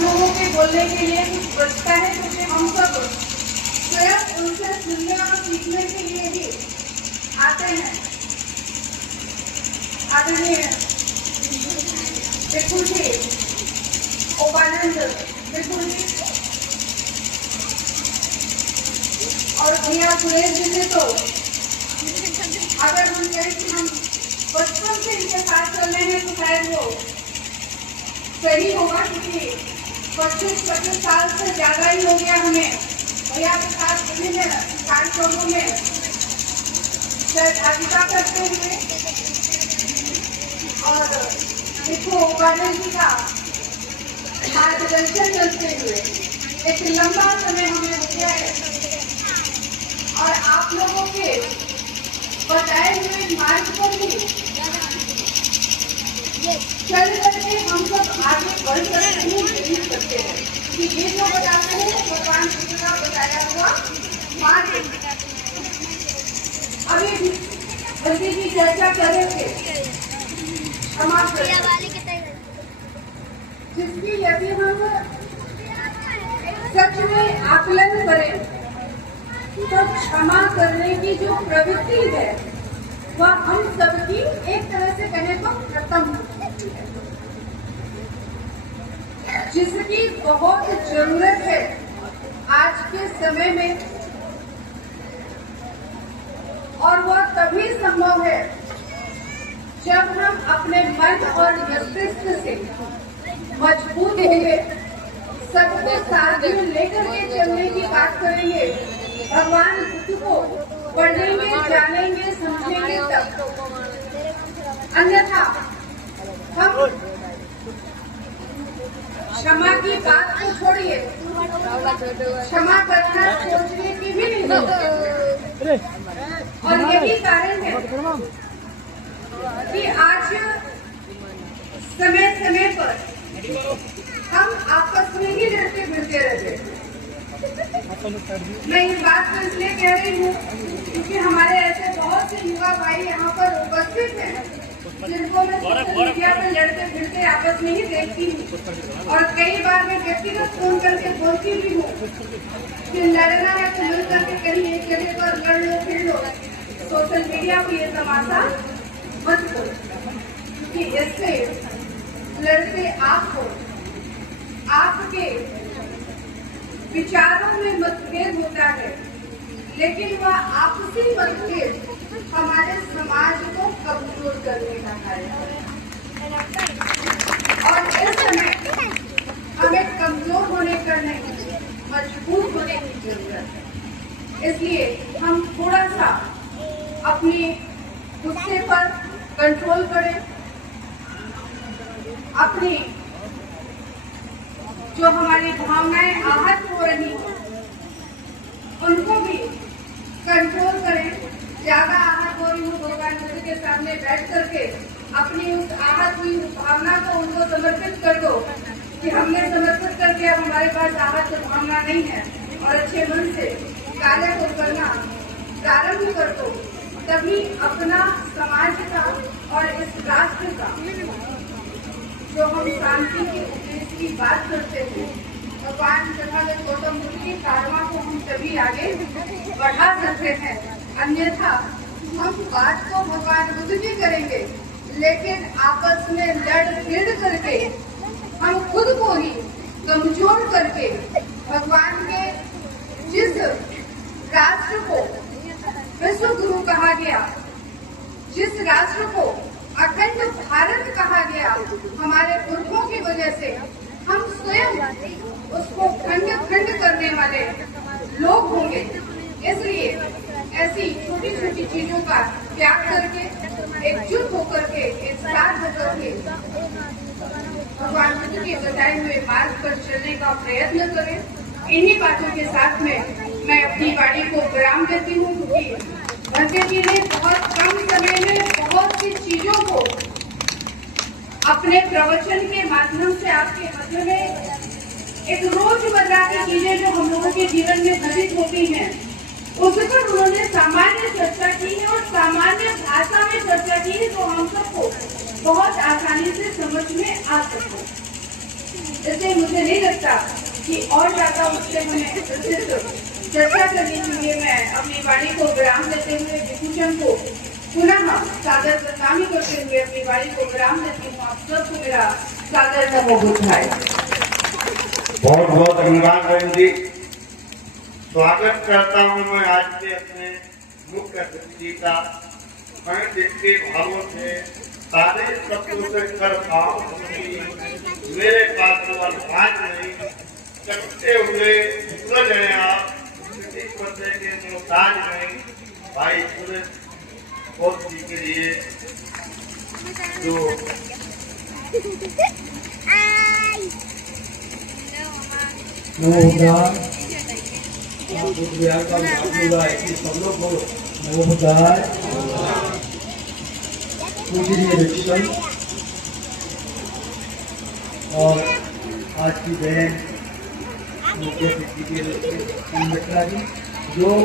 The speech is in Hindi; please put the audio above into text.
लोगों के बोलने के लिए कुछ बचता है, क्योंकि हम सब स्वयं उनसे सुनने और सीखने के लिए ही आते हैं। आदरणीय बिल्कुल जी, उपानंद बिल्कुल जी और भैया सुरेश जी ने तो अगर हम कहें कि हम बचपन से इनके साथ चल रहे हैं तो शायद वो सही होगा, क्योंकि 25 साल से ज्यादा ही हो गया हमें भैया के साथ विभिन्न कार्यक्रमों में सहभागिता करते हुए। और देखो उपाध्याय जी का मार्गदर्शन करते हुए एक लंबा समय हमें हो गया है, और आप लोगों के बताए हुए मार्ग पर ही चल करके हम सब आगे बढ़ सकते हैं कि ये जो बताते हैं भगवान कृष्ण का बताया हुआ मार्ग। अभी बल्कि जी चर्चा कर रहे थे जिसकी यदि हम सच में आकलन करें तो क्षमा करने की जो प्रवृत्ति है वह हम सबकी एक तरह से कहें तो खत्म हो चुकी है, जिसकी बहुत जरूरत है आज के समय में। और वह तभी संभव है जब हम अपने मन और मस्तिष्क से मजबूत होंगे, सबको साथ में लेकर के चलने की बात करेंगे, भगवान बुद्ध को पढ़ेंगे, जानेंगे, समझेंगे तब। अन्यथा हम क्षमा की बात को छोड़िए, क्षमा करना सोचने की भी नहीं होती। और यही कारण है कि आज समय समय पर हम आपस में ही लड़ते भिड़ते रहते हैं। मैं इस बात को इसलिए कह रही हूँ क्योंकि हमारे ऐसे बहुत से युवा भाई यहाँ पर उपस्थित हैं जिनको मैं सोशल मीडिया पर लड़ते भिड़ते आपस में ही देखती हूँ। और कई बार मैं व्यक्तिगत फोन करके बोलती भी हूँ कि लड़ना है तो मिल करके कहीं एक जगह पर लड़ लो फिर लो, सोशल मीडिया पर ये तमाशा मत करो, क्योंकि इससे लड़ते आपको आपके विचारों में मतभेद होता है, लेकिन वह आपसी मतभेद हमारे समाज को कमजोर करने का कार्य है। और इस समय हमें कमजोर होने का नहीं, मजबूत होने की जरूरत है। इसलिए हम थोड़ा सा अपने गुस्से पर कंट्रोल करें, अपनी जो हमारी भावनाएं आहत हो रही उनको भी कंट्रोल करें। ज्यादा आहत हो रही हूँ भगवान बुद्ध के सामने बैठ करके अपनी उस आहत हुई भावना को उनको समर्पित कर दो कि हमने समर्पित करके अब हमारे पास आहत भावना नहीं है, और अच्छे मन से कार्य को करना प्रारंभ कर दो। तभी अपना समाज का और इस राष्ट्र का जो हम शांति के उद्देश्य की बात करते हैं, भगवान तथागत गौतम बुद्ध की कारवा को हम तभी आगे बढ़ा सकते हैं। अन्यथा हम बात तो भगवान बुद्ध की करेंगे, लेकिन आपस में लड़ भिड़ करके हम खुद को ही कमजोर करके भगवान के जिस राष्ट्र को विश्व गुरु कहा गया, जिस राष्ट्र को अखंड भारत कहा गया, हमारे पुरखों की वजह से हम स्वयं उसको खंड खंड करने वाले लोग होंगे। इसलिए ऐसी छोटी छोटी चीजों का त्याग करके, एकजुट होकर के, एक साथ होकर के भगवान बुद्ध के बताए हुए मार्ग पर चलने का प्रयत्न करें। इन्हीं बातों के साथ में मैं अपनी वाणी को विराम देती हूँ, क्योंकि भंते जी ने बहुत कम समय में बहुत सी चीजों को अपने प्रवचन के माध्यम से आपके मध्य में एक रोजमर्रा की चीजें जो हम लोगों के जीवन में घटित होती हैं उस पर उन्होंने सामान्य चर्चा की है, और सामान्य भाषा में चर्चा की है, तो हम सबको बहुत आसानी से समझ में आ सकते हैं। इसलिए मुझे नहीं लगता कि और ज्यादा उससे हमें चर्चा करने के लिए मैं अपनी वाणी को विराम देते हुए विभूषण को पुनः सादर प्रणामी करते हुए अपनी वाणी को विराम देती हूँ। आप सबको मेरा सादर नमो बुद्धाय। बहुत बहुत धन्यवाद बहन जी। स्वागत करता हूँ मैं आज के अपने मुख्य अतिथि का। मैं जिसके भावों से सारे शब्दों से कर पाऊँ, मेरे पास तो अल्फाज नहीं, करते हुए सूरज हैं आप, किसी बंदे के मोहताज नहीं। भाई सूरज बहुत जी के लिए जो नमोदार बुद्धियार का सब लोग बोलो नमोदार। पूजनीय दीक्षित और आज की बहन मुख्य अतिथि के जो